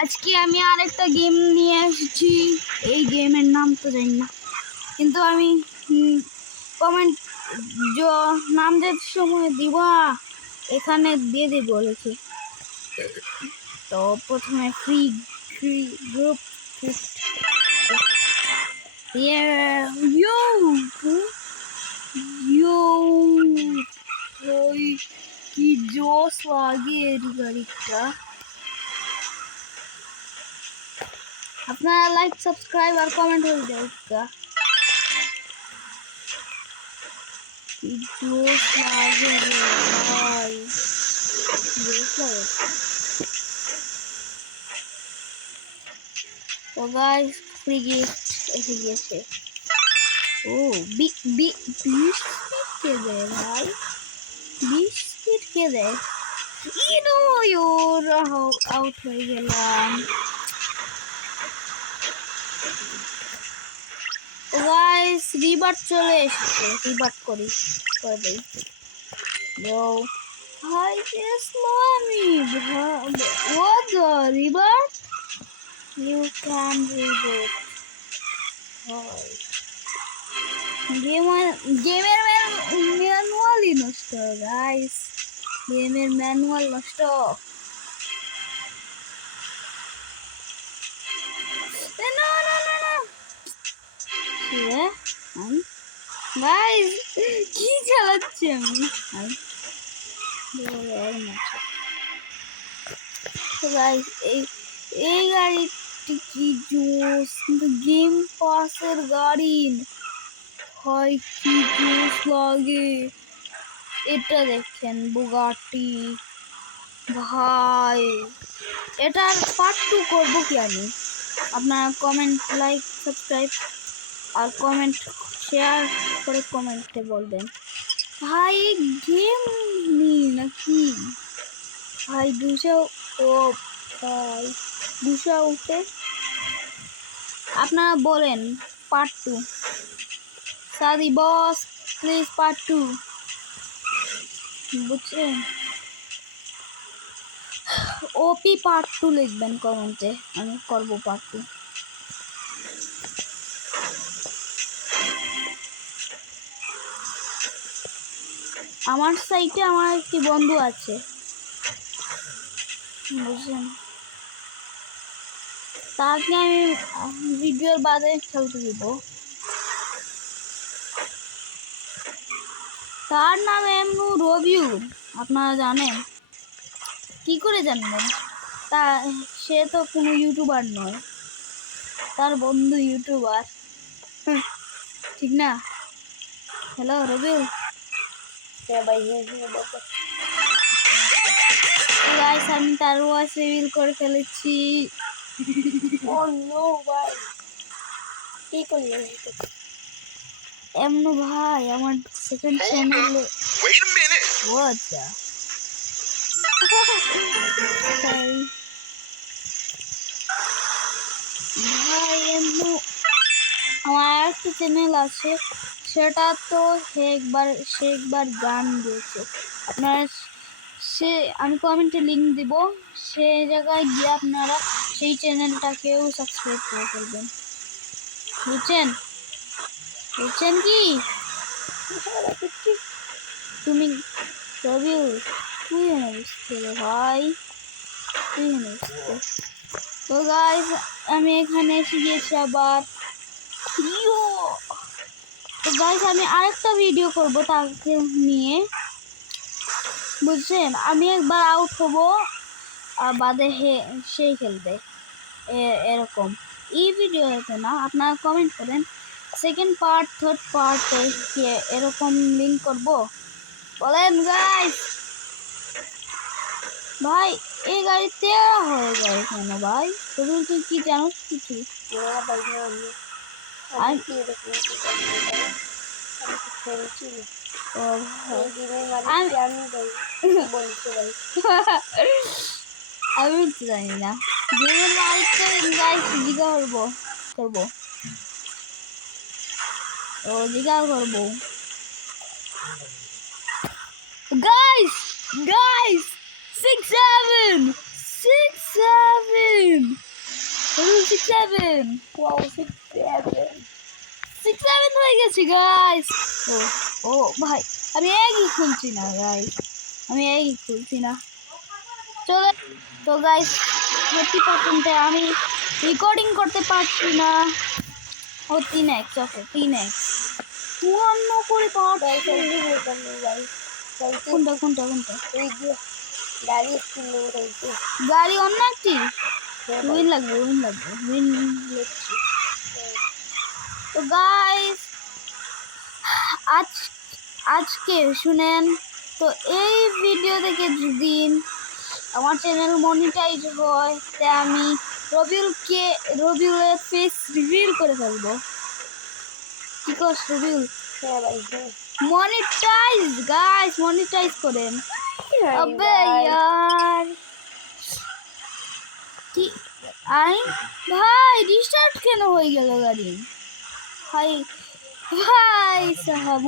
আজকে আমি আরেকটা গেম নিয়ে এসেছি। এই গেমের নাম তো জানি না, কিন্তু আমি কমেন্ট নাম যে সময় দিব এখানে দিয়ে দিব বলেছি। তো প্রথমে ফ্রি গ্রুপ কি জোশ লাগে এই গাড়িটা। আপনারা লাইক সাবস্ক্রাইব আর কমেন্ট হয়ে যাওয়া। কি জোশ লাগে ভাই, জোশ লাগে। তো গাইস ফ্রি গিফট এসে গিয়েছে। ও 20 স্পিড কে দেয় ভাই, 20 স্পিড কে দেয়। আউট হয়ে গেলাম। গাইস রিবার্ট চলে এসেছে, রিবার্ট করে দেই। ভাই আমি what the রিবার্ট, you can reboot. গেমের ম্যানুয়ালই নষ্ট গাইস, গেমের ম্যানুয়াল নষ্ট। গাইস কি চালাচ্ছি আমি গাইস, এই গাড়িটি কি জোস, কিন্তু গেম পাসের গাড়ি হয়, কি জোস লাগে। এটা দেখেন বুগাটি ভাই, এটার পার্ট 2 করবো কি আমি। আপনারা কমেন্ট লাইক সাবস্ক্রাইব আর কমেন্ট শেয়ার করে কমেন্টে বলবেন ভাই গেম নি নাকি ভাই 200। ও ভাই 200 উঠে আপনারা বলেন পার্ট 2। সাদি বস প্লিজ পার্ট 2, বুঝছেন? ওপি পার্ট 2 লিখবেন কমেন্টে, আমি করব পার্ট 2। আমার সাইটে আমার একটি বন্ধু আছে, বুঝছেন? তাকে আমি ভিডিওর বাদে খেলতে দিব। তার নাম এমনু রবিউ, আপনারা জানেন? কি করে জানবেন? তা সে তো কোনো ইউটিউবার নয়, তার বন্ধু ইউটিউবার, ঠিক না? হ্যালো রবিউ। গাইস আমি তার ওয়াইস রিভিল করে ফেলেছি। এমনু ভাই আমার সেকেন্ড চ্যানেলে ভাই এমনু আমার একটা চ্যানেল আছে, সেটা তো সে একবার গান দিয়েছে। আপনারা আমি কমেন্টে লিঙ্ক দিব, সেই জায়গায় গিয়ে আপনারা সেই চ্যানেলটাকেও সাবস্ক্রাইব করে ফেলবেন, বুঝছেন? বুঝছেন কি? তুমি রবিউ তুই এনে বুঝতে ভাই, তুই এনে বুঝতে। তো গাইস আমি এখানে এসে গিয়েছি আবার। তো গাইস আমি আরেকটা ভিডিও করব তাকে নিয়ে, বুঝছেন? আমি একবার আউট হব আর বাদে সেই খেলবে, এরকম। এই ভিডিওতে না, আপনারা কমেন্ট করেন সেকেন্ড পার্ট থার্ড পার্ট এরকম লিঙ্ক করব, বলেন গাইস। ভাই এই গাড়ি তেরা হয়ে যায় কেন ভাই? তবু তুই কি জানোস কিছু? আমি তো জানি না গেমের মালিক তো গাইস জিজ্ঞা করবো ও জিজ্ঞা করবো। গাইস 6-7 Wow, 6-7 হয়ে গেছে গাইস। ও ভাই আমি একই খুলছি না গাইস, চলো তো গাইস 40% আমি রেকর্ডিং করতে পারছি না। ও 3x, ওকে 3x 54 করে পাঁচ। কোনটা গাড়ি অন্য একটি উইন লাগবে তো গাইস আজকে শুনেন তো এই ভিডিও থেকে যদি আমার চ্যানেল মনিটাইজ হয় তাই আমি রবিউলের ফেস রিভিল করে ফেলবো। কি কস রবিউল? মনিটাইজ গাইস, মনিটাইজ করেন। আবে यार কি ভাই রিস্টার্ট কেন হয়ে গেল গাড়ি? ভাই সাহাব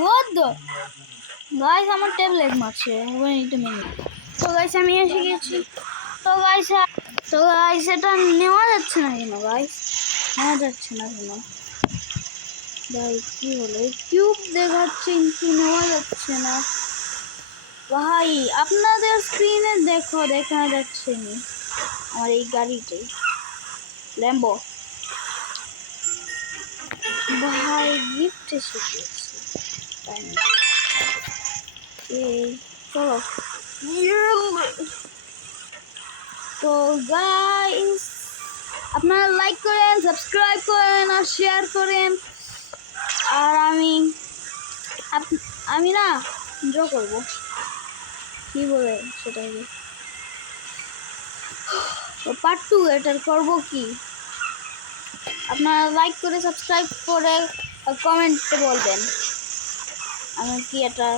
গাইস আমার ট্যাবলেট মারছে। তো গাইস আমি এসে গেছি। তো গাইস এটা নেওয়া যাচ্ছে না কেন গাইস? ভাই কি হলো? কিউব দেখাচ্ছে কিন্তু নেওয়া যাচ্ছে না ভাই। আপনাদের স্ক্রিনে দেখা যাচ্ছে না আমার এই গাড়িটাই ল্যাম্বো। ভাই গিফট এসে গেছে চলো। তো গাইস আপনারা লাইক করেন, সাবস্ক্রাইব করেন আর শেয়ার করেন। আর আমি না ড্র করবো কি বলে সেটা পার্ট 2 এটার করবো কি আপনারা লাইক করে সাবস্ক্রাইব করে কমেন্টে বলবেন আমি কি এটা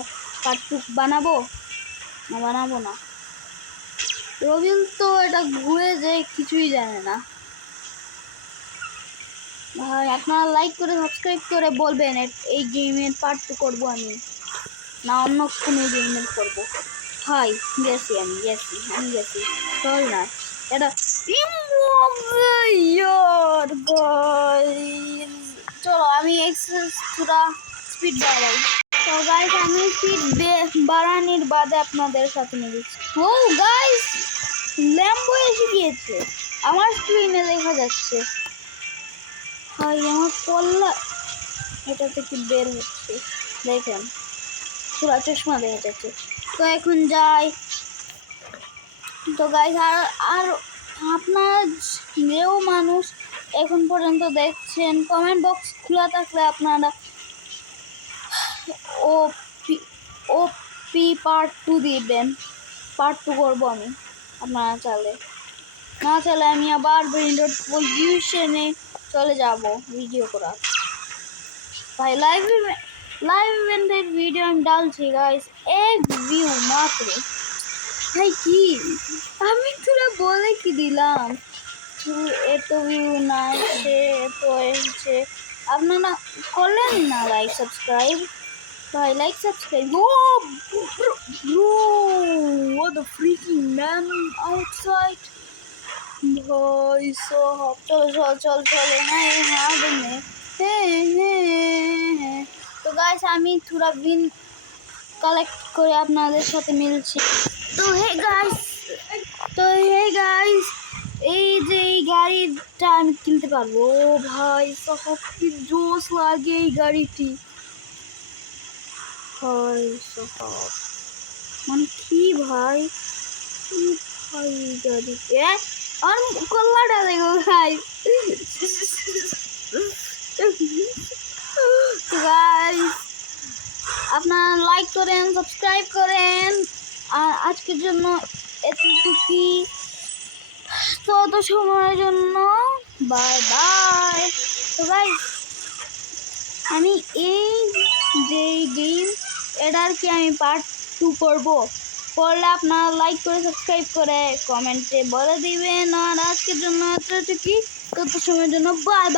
পার্ট 2 বানাবো না। রবিউল তো এটা ঘুরে যে কিছুই জানে না ভাই। আপনারা লাইক করে সাবস্ক্রাইব করে বলবেন এই গেমের পার্ট 2 করবো আমি না অন্য কোনো গেমের করবো। ভাই গেছি চল না এটা চলো আমি পুরা স্পিড বাড়াই। তো গাইস আমি স্পিড বাড়ানোর বাদে আপনাদের সাথে মিলছি। ও গাইস ল্যাম্বো এসে গিয়েছে আমার স্ক্রিনে দেখা যাচ্ছে। ভাই আমার পল্লা এটা থেকে বের হচ্ছে দেখেন পুরা চশমা দেখা যাচ্ছে। তো এখন যাই। তো গাইস আর আপনারা যেও মানুষ এখন পর্যন্ত দেখছেন কমেন্ট বক্স খোলা থাকলে আপনারা ও পি পার্ট 2 দিবেন। পার্ট 2 করবো আমি। আপনারা না চাইলে আমি আবার ব্রেন্ডড পজিশনে চলে যাব ভিডিও করা। ভাই লাইভ ইভেন্টের ভিডিও আমি ডালছি গাইস এক ভিউ মাত্র। ভাই কি আমি তোরা বলে কি দিলাম এত ভিউ না এসে এত এসেছে আপনারা করলেন না লাইক সাবস্ক্রাইব। ভাই like subscribe. Bro, what the freaking man outside? ভাই সব চল হ্যাঁ। তো গাইস আমি থোড়া বিন কালেক্ট করে আপনাদের সাথে মিলছি। তো হে গাইস এই যে এই গাড়িটা আমি কিনতে পারবো। ও ভাই সব কি জোস লাগে এই গাড়িটি। ভাই সব মানে কি ভাই গাড়িতে আর কল্লাটা দেখো ভাই। গাইস আপনারা লাইক করেন, সাবস্ক্রাইব করেন। আর আজকের জন্য এতটুকুই। তত সময়ের জন্য বাই। তো গাইস আমি এই যে গেম এটার কি আমি পার্ট 2 করলে আপনারা লাইক করে সাবস্ক্রাইব করে কমেন্টে বলে দিবেন। আর আজকের জন্য এতটুকুই। তত সময়ের জন্য বাই।